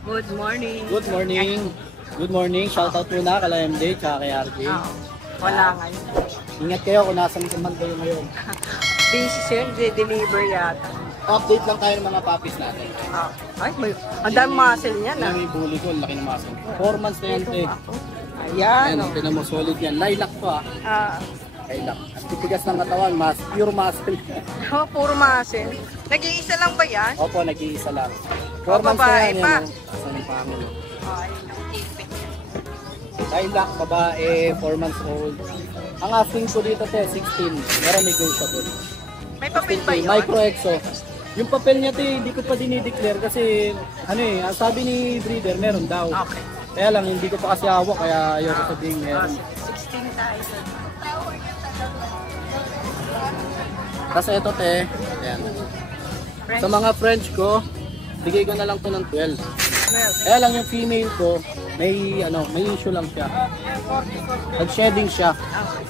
Good morning. Good morning. Good morning. Shoutout muna kala MJ tsaka kay RJ. Wala ngayon. Ingat kayo kung nasan man kayo ngayon. Busy sir, deliver yata. Update lang tayo ng mga puppies natin. Ay, ang dami muscle niya na. Yung ibuli ko, laki ng muscle. 4 months na yan, te. Ayan. Ayan, tinan mo, solid yan. Lilac to Lilac. At titigas ng katawan, pure muscle. Puro muscle. Nag-iisa lang ba yan? Opo, nag-iisa lang. 4 months na yan. Pa. Saan yung pangulo? Ay, nakipit. Lilac, babae, 4 months old. Ang asking ko dito, te, 16. Pero negotiable. May papel ba yun? Micro-exo. Yung papel niya, te, hindi ko pa dinideclare kasi, ang sabi ni breeder, meron daw. Okay. Kaya lang, hindi ko pa kasi hawak, kaya ayoko sabihin meron. 16 tayo. Kasi ito, te, ayan. Sa mga French ko, bigay ko na lang to ng 12. Kaya lang yung female ko, may issue lang siya. Nag-shedding siya.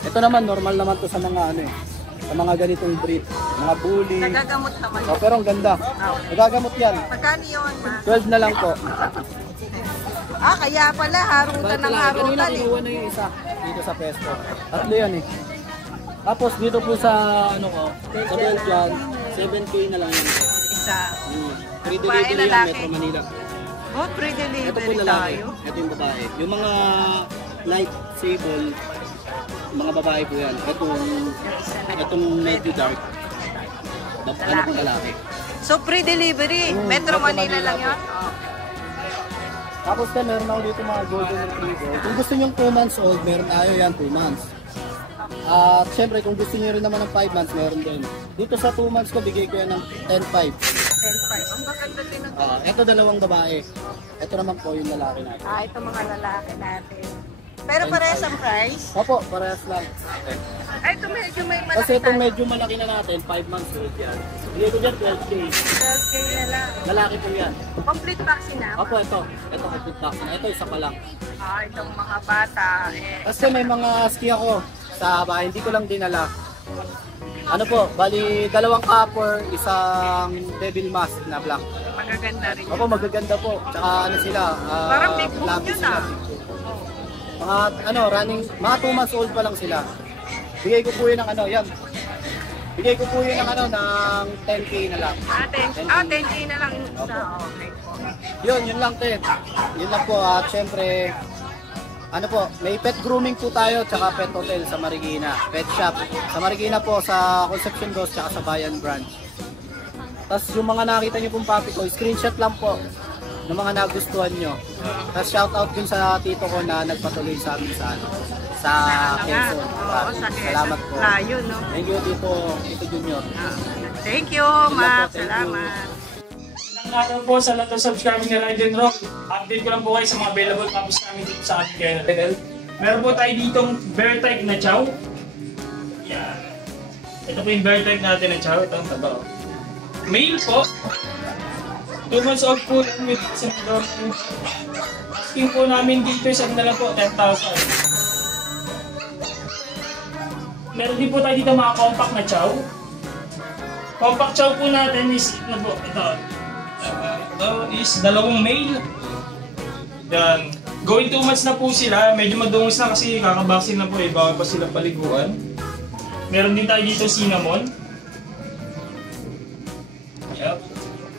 Ito naman, normal naman to sa mga sa mga ganitong breed. Mga bully. Nagagamot naman. Pero ang ganda. Nagagamot yan. Magkano yun, ma? 12 na lang po. Kaya pala, harutan ng harutan Kanina kinuha na yung isa dito sa pesto. Tatlo yan eh. Tapos dito po sa sa Belgian, 7K na lang yun. Isa. Free delivery yan, Metro Manila. Oh, free Ito po delivery lalaki, tayo. ito yung babae. Yung mga light sable, mga babae po yan. Itong medyo dark. Ano po lalaki. So, free delivery. Metro Manila lang yun? Tapos din, meron ako dito mga golden retriever. Kung gusto nyo 2 months old, meron tayo yan 2 months. At syempre, kung gusto nyo rin naman ng 5 months, meron din. Dito sa 2 months ko, bigay ko yan ng 10.5. 10.5. Ang maganda din ang... Ito dalawang babae. Ito naman po yung lalaki natin. Ito mga lalaki natin. Pero parehas ang price? Opo, parehas lang. Ito medyo may malaki. Kasi itong medyo malaki na natin, 5 months old yan. Bigay ko dyan 12K. 12K na lang. Lalaki po yan. Complete vaccine na? Opo, ito. Ito complete vaccine. Ito isa pa lang. Itong mga bata. Kasi may mga ski ako sa bahay, hindi ko lang dinala. Ano po, bali 2 copper, isang devil mask na black. Magaganda rin. Opo, magaganda po. Tsaka sila, parang big book yun Mga running, mga 2 months old pa lang sila. Bigay ko po yun ng yan. Bigay ko po yun ng 10K na lang. 10K na lang isa. Okay po. Yun lang, te. Yun lang po. At syempre, may pet grooming po tayo tsaka pet hotel sa Marikina. Pet shop. Sa Marikina po, sa Concepcion 2 tsaka sa Bayan Branch. Tapos yung mga nakita nyo pong puppy ko, screenshot lang po ng mga nagustuhan nyo. Tapos shoutout dun sa tito ko na nagpatuloy sa amin sa Quezon. Salamat po. Layo, no? Thank you, Tito Junior. Thank you, ma. Salamat. Ilang araw po sa lahat ng subscribing na Ride & Rock. Update ko lang po kayo sa mga available puppies namin dito sa ating channel. Meron po tayo ditong bear type na chow. Yan. Ito po yung bear type natin na chow. Ito ang taba. Male po. 2 months old po lang with isang door. Asking po namin dito isang na lang po, 10,000. Meron din po tayo dito mga compact na chow. Compact chow po natin is ito is 2 male. Yan. Going 2 months na po sila. Medyo madungis na kasi kakabaksin na po bago pa sila paliguan. Meron din tayo dito cinnamon. Yep.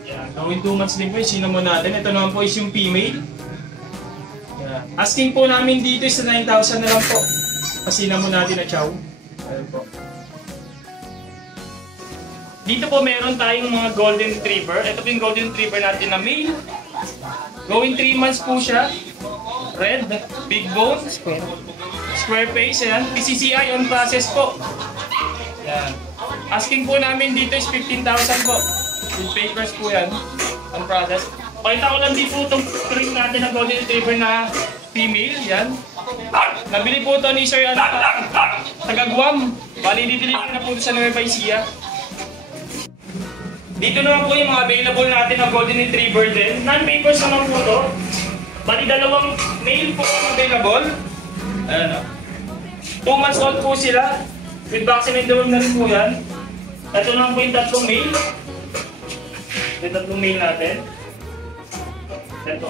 Yan. Going 2 months din po yung cinnamon natin. Ito naman po is yung female. Yan. Asking po namin dito is 9,000 na lang po. Kasi cinnamon natin na chow. Ayan po. Dito po meron tayong mga golden retriever. Ito po yung golden retriever natin na male. Going 3 months po siya. Red, big bone, square face, ayan. PCCI on process po. Ayan. Asking po namin dito is 15,000 po. With papers po yan, on process. Pakita ko lang dito itong string natin na golden retriever na female, yan. Nabili po ito ni Sir taga Guam. Bali, dideliver na po sa Nueva Ecija. Dito naman po yung mga available natin na golden retriever din. Non-papers naman po ito. Bali, 2 male po ang available. Ayan o. 2 months old po sila. With vaccine na rin po yan. Ito naman po yung 3 male. Yung 3 male natin. Ito.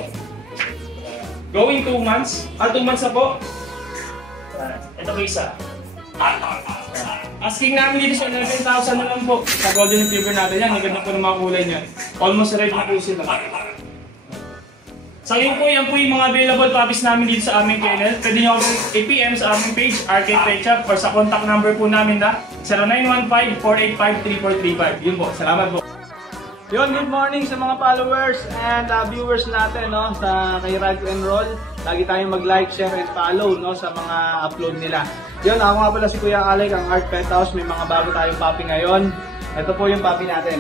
Going 2 months. 2 months na po. Ito po isa. Asking namin dito sa 11,000 na lang po sa golden retriever natin yan. Ang ganda po ng mga kulay niya. Almost ready po sila. Sa ngayon po, yan po yung mga available puppies namin dito sa aming kennel. Pwede nyo ako i-PM sa aming page, Arcade Pet Shop, or sa contact number po namin na 0915-485-3435. Yun po, salamat po. Yun, good morning sa mga followers and viewers natin, no, sa kay Ride and Roll. Lagi tayong mag-like, share, and follow, no, sa mga upload nila. Yun, ako nga pala si Kuya Alec, ang Art Pet House. May mga bago tayong puppy ngayon. Ito po yung puppy natin.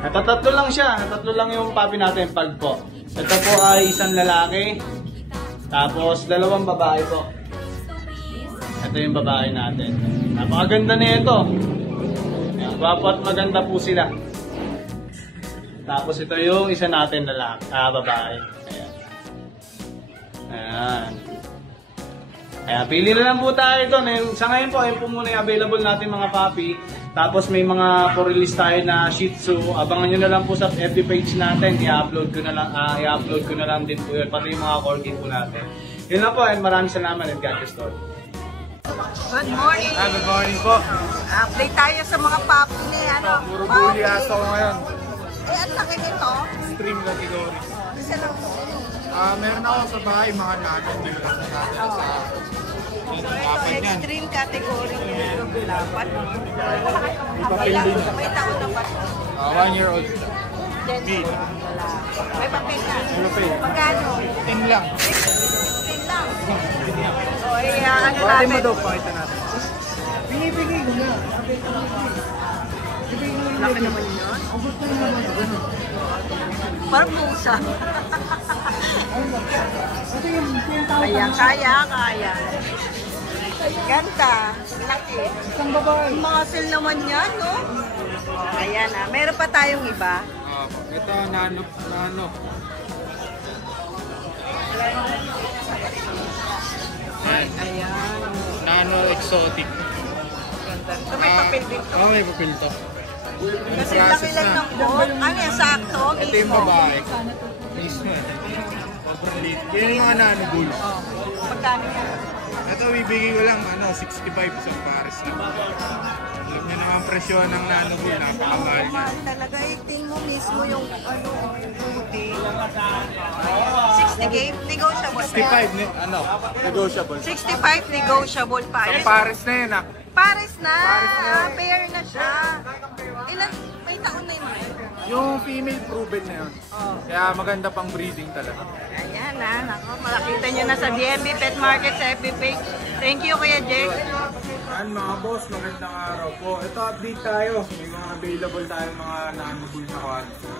Tatlo lang siya. Tatlo lang yung puppy natin, pag po. Ito po ay isang lalaki. Tapos, 2 babae po. Ito yung babae natin. Napakaganda na ito. Gwapo at maganda po sila. Tapos ito yung isa natin lalaki, babae. Ayan. Ayan. Ayan, pili na lang po tayo doon. Sa ngayon po, ayun po muna yung available natin mga puppy. Tapos may mga po-release tayo na Shih Tzu. Abangan nyo na lang po sa FB page natin. I-upload ko na lang din po yun. Pati yung mga corgi po natin. Yun lang po, and maraming salamat and God bless all. Good morning. Good morning po. Update tayo sa mga puppy ni ano. Puro bully aso ko ngayon. Ang laki nito. Stream category. Isa lang. Meron ako sa bahay mga natin dito sa So ito, extreme category yung lapat. May taon na ba? 1 year old. May papel na. May papel. Magkano? 10 lang. 10 lang. So, ano natin? Pakita natin. Binibigay ko na. Laki naman yun. Parang pusa. Kaya. Ganda. Laki. Isang babae. Muscle naman yan, no? Ayan ah. Meron pa tayong iba. Ito, nano. Ayan. Nano exotic. Ganda. Ito may papel din to. May papel to. Kasi laki lang ng bot. Ano yan? Sakto? Ito yung Mismo. babae. Mismo. Sobrang liit. Yan yung nano bull. Magkano yan? Ito, bibigay ko lang 65 sa pares na. Alam niyo naman presyo ng nano bull. Napakamahal niya. Mahal talaga. Itin mo mismo yung yung puti. 60K? Negotiable. 65, negotiable. 65 negotiable pa. Sa pares na yun Pares na. Pair na siya. Ilan? May taon na yung mga yun. Yung female proven na yun. Kaya maganda pang breeding talaga. Ayan na. Nako, makakita nyo na sa DMB Pet Market sa FB page. Thank you, Kuya Jake. Yan mga boss, magandang araw po. Ito update tayo. May mga available tayo mga nano-bull na quality.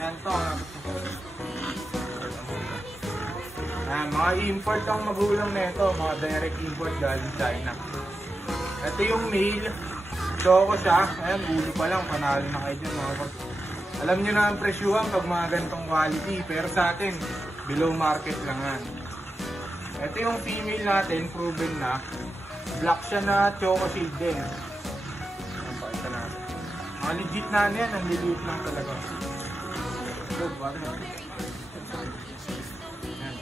Yan to. Mga import ang magulang na ito. Mga direct import galing China. Ito yung male. Choco siya. Ayan, ulo pa lang. Panalo na kayo dyan mga boss. Alam nyo na ang presyuhan pag mga ganitong quality. Pero sa atin, below market lang yan. Ito yung female natin, proven na. Black siya na choco shade din. Ayan, pakita natin. Mga legit na yan, ang liliit lang talaga. Ito, bakit? Ayan.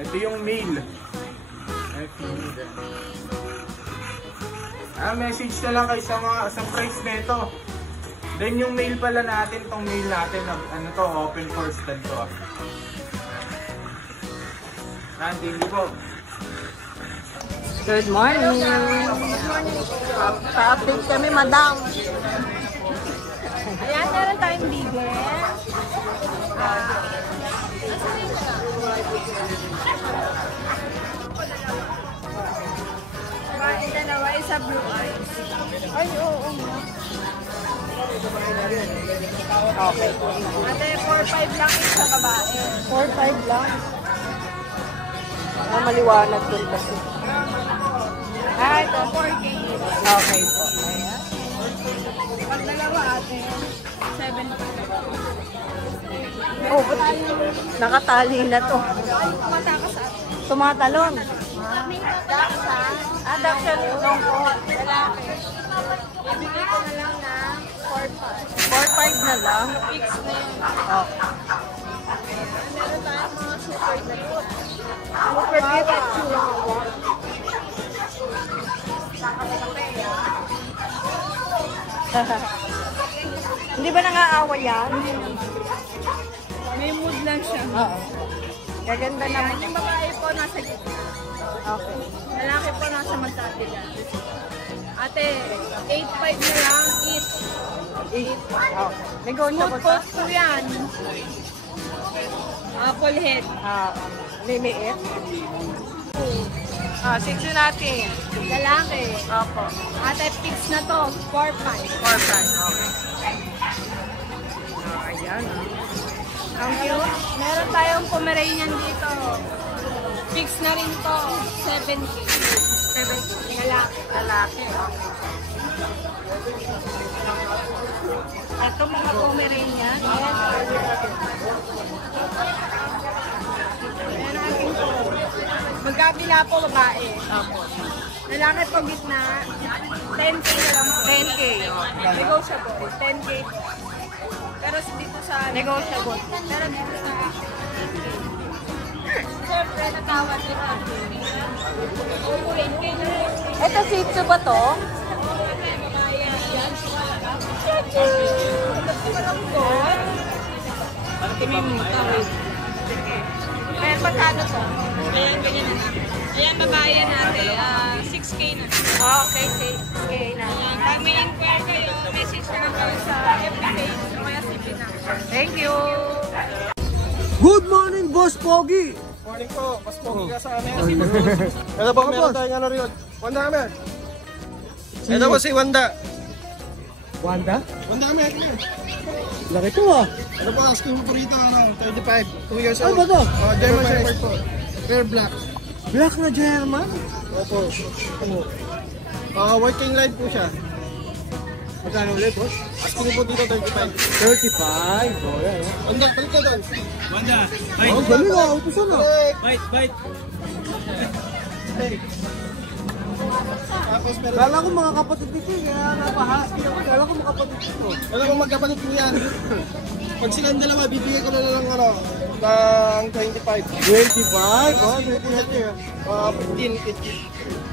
Ito yung male. Ayan, female din. Message na lang kayo sa price na ito. Then yung male pala natin, itong male natin, ano to, open for stud to. Thank you po. Good morning. Pa-update kami, madam. Ayan, meron tayong bigel. Babae dalawa, isa blue eyes. Ay, oo. Okay. Ate, 4-5 lang isa babae. 4-5 lang. Maliwanag dun kasi. Ito, 4K. Okay po. Ayan. Pag dalawa ate, 7K. Oh, ba't nakatali na to? Tumatakas ate. Tumatalon. Daksa. Adoption longcoat. Lalaki. Ibigay ko na lang na 4-5. 4-5 na lang. Fix na yun. Okay. Super Pikachu. Hindi ba nang-aawa yan? May mood lang siya. Oo. Gaganda naman. Yung babae po nasa gitna. Okay. Lalaki po nasa magkatilan. Ate, 8.5 na lang each. Okay. Smooth Negotiable pa? post po yan. Apple head. Liliit. Six natin. Lalaki. Opo. Ate, fix na to. 4.5. 4 okay. Ayan. Ang cute. Meron tayong Pomeranian dito. Fix na rin to. 7K. 7. Lalaki. Lalaki. Okay. Ito mga Pomeranian. Ayan natin po. Magkabila po babae. Opo. Lalaki po gitna. 10K na lang po. 10K. Negotiable. 10K. Pero dito sa... Negotiable. Pero dito sa... Siyempre, natawad nila. 10K na lang. Ito Shih Tzu ba to? Ayan, magkano to? Ayan, ganyan na lang. Ayan, babae natin. 6K na. Okay, 6K na. Ayan, pag may inquire kayo, message na lang kayo sa FB page o kaya si Pina. Thank you. Good morning, Boss Pogi! Morning po, mas pogi ka sa amin. Ito po, meron tayong ano rin. Wanda kami. Ito po si Wanda. Wanda? Wanda kami. Laki to ah. Ano po, asking mo po rito, 35, 2 years Ano old. ba to? German Shepherd po. Rare black. Black na German? Opo. Working line po siya. Magkano ulit, boss? Asking po dito 35. 35. Oh, yan. Wanda, balik ka doon. Oh, galing ah. Utusan ah. Tapos meron. Kala ko mga kapatid dito eh. Kaya napahaskin ako. Kala ko mga kapatid dito. Alam ko magkapalit po yan. Pag silang dalawa, bibigyan ko na lang ng 25. 25. Oh, 25 eh. 15 each.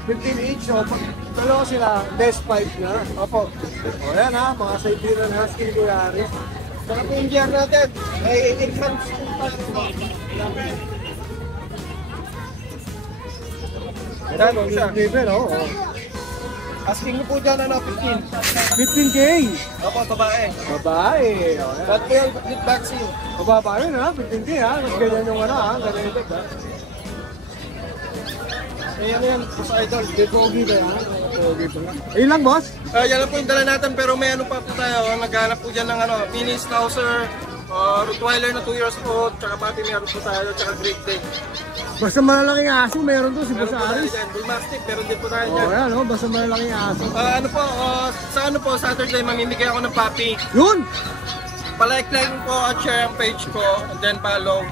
15 each. Oh, pag dalawa sila, best 5 na. Opo. O yan ha, mga Siberian Husky ko Yaris. Saka po yung gear natin, ay 18 months. Ayan po siya. River, oh. Asking ko po dyan, 15. 15K. Opo, babae. Babae. O yan. That po yung complete vaccine. Mababa rin ha, 15K ha. Mas ganyan yung ano ha, ganyan yung ha. Ayan yan, boss idol. Di pogi ba yan? Pogi ba? Ayun lang, boss. Yan lang po yung dala natin, pero may ano pa po tayo. Naghanap po dyan ng mini schnauzer, Rottweiler na 2 years old, tsaka pati meron po tayo, tsaka Great Dane. Basta malalaking aso, meron to si Meron Boss po tayo Aris. dyan, Bull Mastiff, meron din po tayo O dyan. yan, oh, basta malalaking aso. Ano po, Saturday, mamimigay ako ng puppy. Yun! Palike-like po at share ang page ko, and then follow.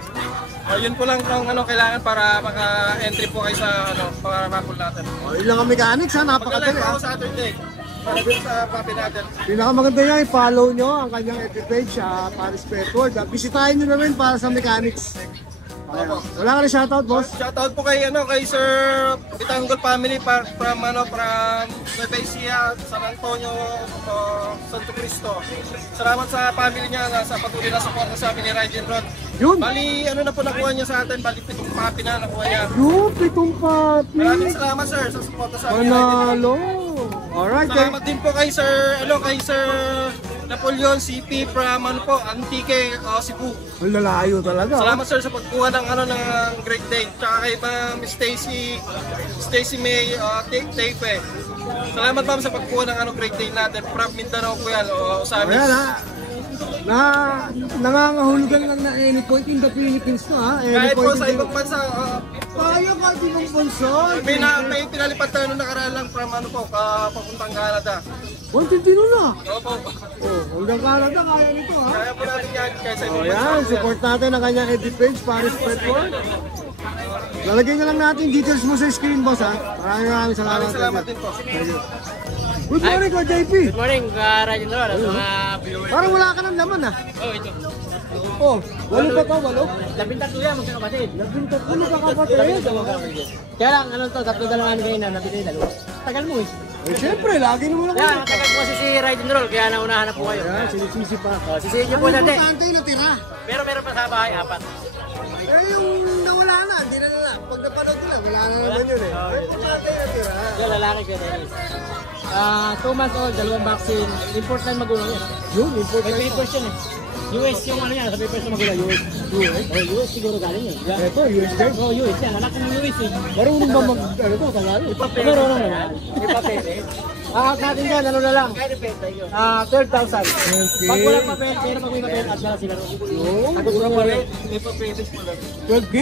Yun po lang ang kailangan para maka-entry po kayo sa para mapul natin. O, yun lang ang mechanics ha, Pagka-like napakadali po ha. ako Saturday, para din sa puppy natin. Pinakamaganda niya, i-follow nyo ang kanyang FB page sa Paris Petward. Bisitahin nyo na rin para sa mechanics. Ayan. Wala ka na shoutout, boss? Shoutout po kay Sir Bitanggol family from Nueva Ecija, San Antonio, Santo Cristo. Salamat sa family niya sa patuloy na support sa amin ni Ride and Roll. Yun! Bali, na po nakuha niya sa atin, bali 7 papi na nakuha niya. Yun, pitong papi! Maraming salamat sir sa support sa amin ni Ride and Roll. Manalo! Alright, Salamat din po kay Sir Napoleon CP from Antique, Cebu. ang lalayo talaga. Salamat sir sa pagkuha ng Great Dane. Tsaka kay Ma'am Stacy May Tepe. Salamat ma'am sa pagkuha ng Great Dane natin. From Mindanao po yan o sa amin. Ayan ha. Nangangahulugan lang na any point in the Philippines no ha. Any Kahit po point sa in the... ibang bansa, Tayo kahit ibang bansa. may pinalipat tayo nung nakaraan lang from papuntang Canada. 150 na. Opo. Oh, hanggang Canada kaya nito ha. Kaya po natin yan kahit sa ibang O yan, bansa. support natin ang kanyang FB page, Paris Petward. Lalagay na lang natin details mo sa screen, boss ha. Maraming salamat. Maraming salamat din po. Good morning, ko JP. Good morning, Ride and Roll, mga viewers. Parang wala ka ng laman ha. Oh, ito. Oh, walo ba to? Walo? 13 yan, magkakapatid. 13 magkakapatid. Kaya lang, ano to, tatlo dalawa kayo na, nabili dalawa. Tagal mo eh. Eh, syempre, lagi mo lang. Yan, tagal po kasi si Ride and Roll, kaya naunahan na po kayo. Yan, sinisisi pa. Sisihin niyo po Ang natin. importante yung natira. Pero meron pa sa bahay, 4. Eh, yung nawala na, hindi na na. Pag napanood ko na, wala na naman yun eh. Ang importante yung natira. Yung lalaki ko, Dennis. 2 months old, 2 vaccine. Import lang magulang yan. Yun, important. May papers yan eh. US yung ano yan, sa papers na magulang, US. Oh, US siguro galing yun. Ito, US guard. Oh, US yan, anak ng US eh. Marunong ba mag, ano to, kalalo? Marunong naman. May papel eh. Natin dyan, ano na lang? 12,000. Pag walang papel, pero pag may papel, at na sila. Sagot ko pa rin. May papel. 12K.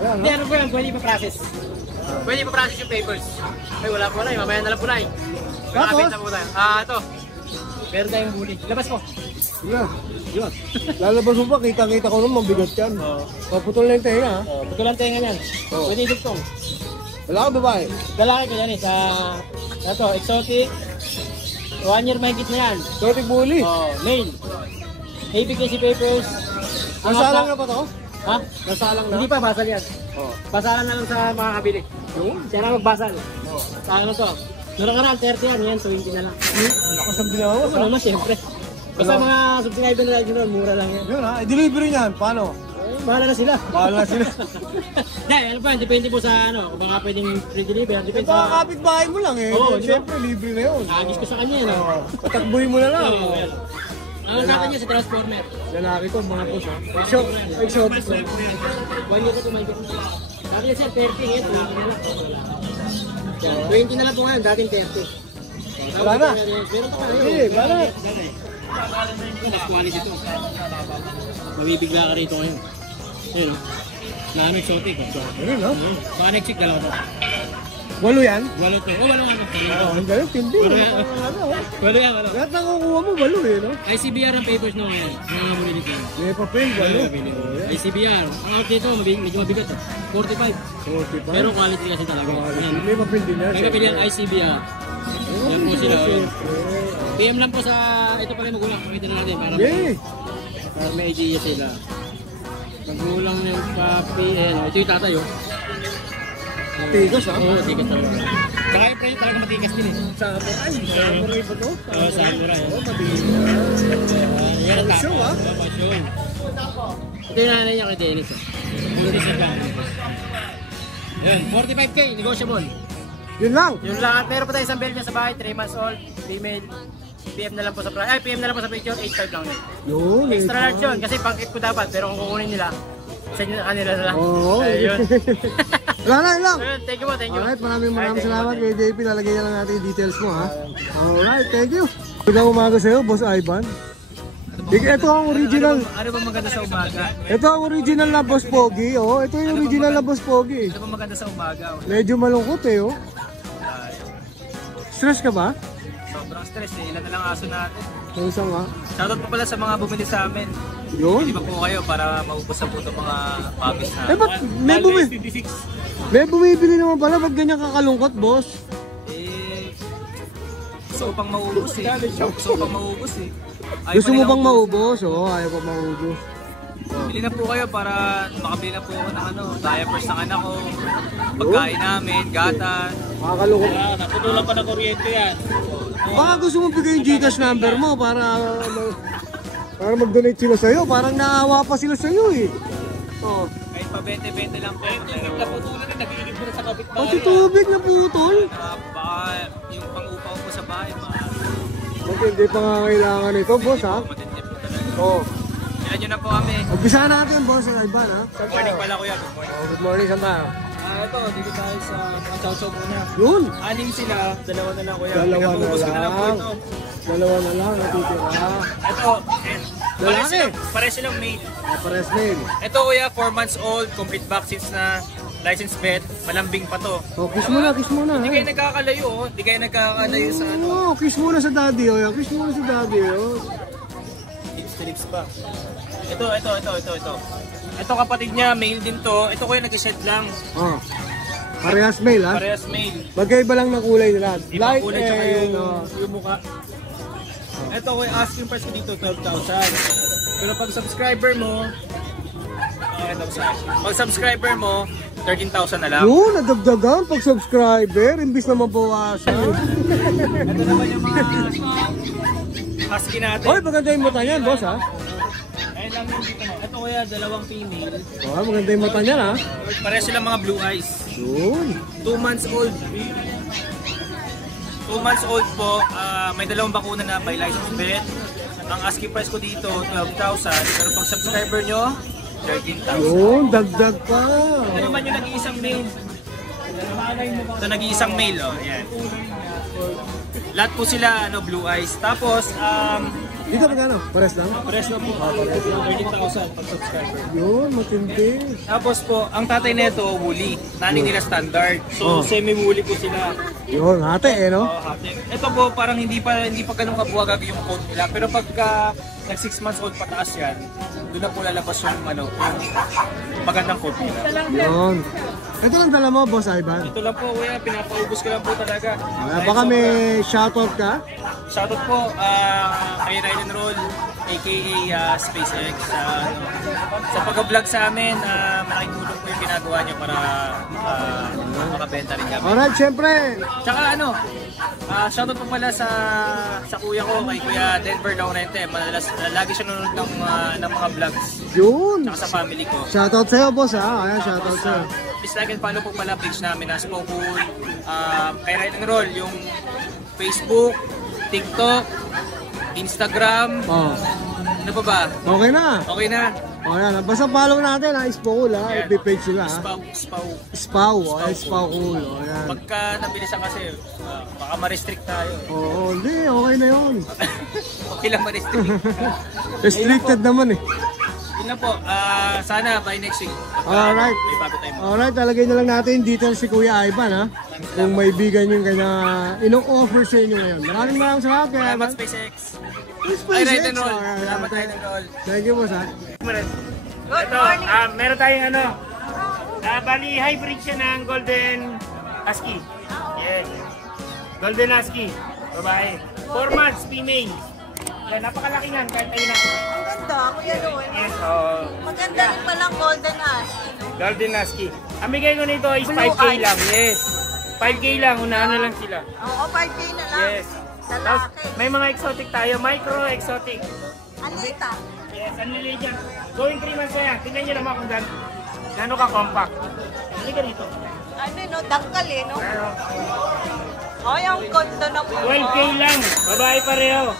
Hindi, ano po yan, pwede pa-process. Pwede pa-process yung papers. Ay, wala po na eh, mamaya na lang po na eh. Makakabenta po tayo. Ito. Meron tayong bully. Labas ko. Yeah. Lalabas mo pa, kita-kita ko naman, mabigat yan. Paputol na yung tenga, ha? Pagko lang tayo ganyan. Pwede idugtong. Wala ka babae. Lalaki ko yan eh, ito, exotic. 1 year mahigit na yan. Exotic bully. Male. ABKC papers. Nasalang na ba to? Ha? Nasalang na? Hindi pa, basal yan. Basalan na lang sa mga kabili. Siya na magbasal. Sa ano to? Noong nakaraan, 30 yan. Yan, 20 na lang. Lakas ang binawas, Ano naman, siyempre. Basta mga subscriber na lang, mura lang yan. Yun ha, i-delivery niyan. Paano? Bahala na sila. Bahala na sila. Hindi, ano pa, depende po sa ano, kung baka pwedeng free delivery. Depende Ito, sa... kapitbahay mo lang eh. Oo, di ba? Siyempre, libre na yun. Agis ko sa kanya yan. Patakbuhin mo na lang. Ang natin niya sa transformer. Lalaki to, mga boss ha. Exotic. 1 year ko tumahigit. Sabi niya sir, 30 ngayon. 20 na lang po ngayon, dating 30. Wala na. Meron pa kayo. Eh, wala na. Mas quality to. Mabibigla ka rito ngayon. Ayun o. Naano exotic. Ayun ha. Baka next week dalawa to. 8 yan? Walo to. Oh, walo nga. Oo, ang galing, tindi. Walo yan. Walo yan, walo. Lahat na kukuha mo, 8 eh, no? ICBR ang papers no ngayon. Mga muli nito. May papel, 8. ICBR. Ang out dito, medyo mabigat. 45. 45. Pero quality kasi talaga. Yan. May papel din yan. May kapili ang ICBR. Yan po sila. PM lang po sa ito pa rin magulang. Pakita na natin para may idea sila. Magulang yung papi. Ito yung tatay oh. Tigas ha? Oo, tigas talaga. Saka yung presyo talaga matigas din eh. Samurai. Samurai ba to? Oo, samurai. Yan ang Show ha? show. Ito yung nanay niya kay Dennis. Yan, 45K, negotiable. Yun lang. Yung lahat, meron pa tayo isang bell niya sa bahay, 3 months old, female. PM na lang po sa price. Ay, PM na lang po sa picture, 8.5 lang yun. Yun. Extra large yun, kasi pang-kit ko dapat, pero kung kukunin nila, sa inyo kanila na lang. Oo. Ayun. Wala na, yun lang. Ayun, thank you po, thank you. Alright, maraming salamat Thank you. kay JP. Lalagay na lang natin yung details mo ha. Alright, thank you. Magandang umaga sa'yo, Boss Ivan. Ito ang original. Ano ba maganda sa umaga? Ito ang original na Boss Pogi. Oh, ito yung original na Boss Pogi. Ano ba maganda sa umaga? Medyo malungkot eh, oh. Stress ka ba? Sobrang stress eh, ilan na lang aso natin. Yung isa nga. Shoutout po pala sa mga bumili sa amin. Yun. Di ba po kayo para maubos na po itong mga puppies na. Eh, ba't may bumibili naman pala? Ba't ganyan kakalungkot, boss? Gusto ko pang maubos eh. Gusto ko pang maubos eh. Gusto mo bang maubos? Oo, ayaw pa maubos. Bili na po kayo para makabili na po ako ng ano, diapers ng anak ko, pagkain namin, gatan. Makakalungkot. Naputulan pa ng kuryente yan. Baka gusto mo bigay yung Gcash number mo para mag-donate sila sa'yo. Parang naawa pa sila sa'yo eh. Oh. Kahit pa 20-20 lang po. Naputulan na, nag-iinip mo na sa kapitbahay. Pati tubig na putol. Baka yung pang-upaw ko sa bahay, Hindi pa nga kailangan ito, boss ha? matindi po talaga. Oo. Kailan nyo na po kami. Magpisahan natin, boss, ang Ivan ha? Good morning pala kuya, good morning. Good morning, saan tayo? Ito, dito tayo sa mga chow-chow muna. Yun! 6 sila, 2 na lang kuya. Dalawa na Pinapubos ko na po lang. ito. Dalawa na lang, natitira. Ito, Lalaki. Pare silang mate. Pares name. Ito kuya, 4 months old, complete vaccines na, licensed vet, malambing pa to. Oh, kiss mo na, kiss mo na. Hindi kayo nagkakalayo, oh. Hindi kayo nagkakalayo sa ano. Oo, kiss mo na sa daddy, oh. Kiss mo na sa daddy, oh. Lips to lips pa. Ito. Ito kapatid niya, male din to. Ito kuya, nag-shed lang. Oh. Parehas male, ha? Parehas male. Magkaiba lang ng kulay nila. Ibang Light kulay tsaka and... yung mukha. Ito kuya, asking price ko dito, 12,000. Pero pag subscriber mo, pag subscriber mo, 13,000 na lang. Yun, nadagdagan pag subscriber, imbis na mabawasan. Ito naman yung mga husky natin. Oy, maganda yung mata niyan, boss, ha? Ayun lang yung dito mo. Ito kuya, dalawang female. Oh, maganda yung mata niyan, ha? Pareha silang mga blue eyes. Yun. 2 months old. 2 months old po, may dalawang bakuna na by license vet. Ang asking price ko dito, 12,000. Pero pag subscriber nyo, 13,000. Yun, dagdag pa. Ito naman yung nag-iisang male. Ito nag-iisang male, oh. Ayan. Lahat po sila, blue eyes. Tapos, Dito magkano? Pares lang? presyo po, 13,000 pag subscriber. Yun, matindi. Tapos po, ang tatay nito, woolly. Nani nila standard. So, semi-woolly po sila. Yun, ate, no? Ito po, parang hindi pa ganun kabuwagag yung coat nila. Pero pagka nag 6 months old pataas yan, doon na po lalabas yung magandang coat nila. Yun. Ito lang dala mo, Boss Ivan. Ito lang po, kuya, pinapaubos ko lang po talaga. Baka may shoutout ka? Shoutout po kay Ride and Roll, aka SpaceX. Sa pag-vlog sa amin, malaking tulong po yung ginagawa niyo para makabenta rin kami. Alright, syempre. Tsaka shoutout po pala sa kuya ko, kay Kuya Denver Laurente. Lagi siya nanonood ng mga vlogs. Yun. Tsaka sa family ko. Shoutout sa'yo, boss, ha? Ayan, shoutout sa'yo. Please like and follow po pala page namin na Spokoy, kay Ride and Roll, yung Facebook, TikTok, Instagram, ano pa ba? Okay na. Okay na. O yan, basta follow natin, ha? Ispokul, ha? FB page sila, ha? Spaw. Ispokul. O yan. Pagka nabilisan kasi, baka ma-restrict tayo. Oo, hindi. Okay na yun. Okay lang ma-restrict. Restricted naman, eh. Yun na po, sana by next week. Alright. May bago tayo. Alright, talagay na lang natin details si Kuya Ivan, ha? Kung may bigan yung kanya ino-offer sa inyo ngayon. Maraming salamat, Kuya Salamat Ivan. SpaceX. SpaceX. Ay, Ride and Roll. Alright, Salamat Ride and Roll. Thank you, boss, ha? Good morning. Meron tayong bali hybrid siya ng Golden Husky. Yes. Golden Husky. Babae. 4 months, female. Yan, napakalaki yan kahit ayun na. Ang ganda, Kuya Noel. Yes, Maganda rin palang golden husky. Golden Husky. Ang bigay ko nito is Blue 5K eyes. lang. Yes. 5K lang, unahan na lang sila. Oo, 5K na lang. Yes. Tapos, Lalaki. may mga exotic tayo, micro exotic. Anita. Yes, ang lilit yan. Going 3 months na yan. Tingnan nyo naman kung gano'n ka compact. Hindi ka dito. Ano, no? Dangkal, eh, no? Ay, ang ganda ng 12K lang. Babae pareho.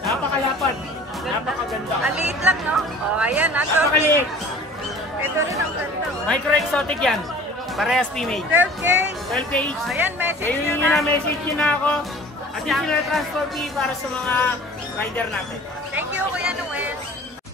Napakalapad. Napakaganda. Aliit lang, no? Oh, ayan, ha? Napakaliit. Ito rin ang ganda. Oh. Micro exotic yan. Parehas female. 12K. 12K each. Ayan, message Kaya nyo yun na. na message nyo na ako. At yun na transfer fee para sa mga rider natin. Thank you, Kuya Noel.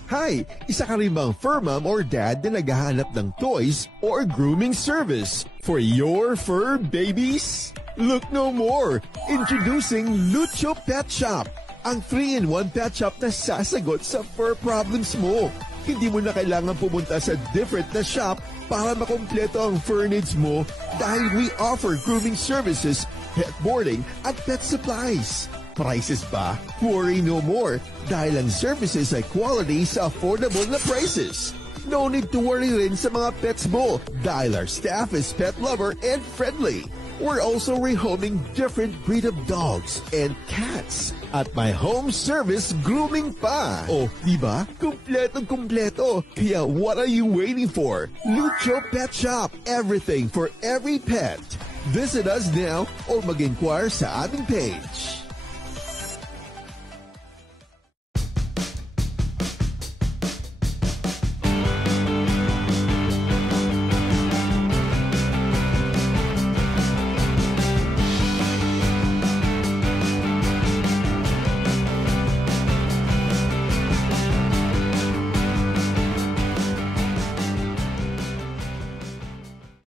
Hi! Isa ka rin bang fur mom or dad na naghahanap ng toys or grooming service for your fur babies? Look no more! Introducing Lucho Pet Shop, ang 3-in-1 pet shop na sasagot sa fur problems mo. Hindi mo na kailangan pumunta sa different na shop para makompleto ang fur needs mo dahil we offer grooming services, pet boarding at pet supplies. Prices ba? Worry no more dahil ang services ay quality sa affordable na prices. No need to worry rin sa mga pets mo dahil our staff is pet lover and friendly. We're also rehoming different breed of dogs and cats at my home service grooming pa. Oh, diba? Kumpletong-kumpleto. Kaya what are you waiting for? Lucho Pet Shop. Everything for every pet. Visit us now or mag-inquire sa aming page.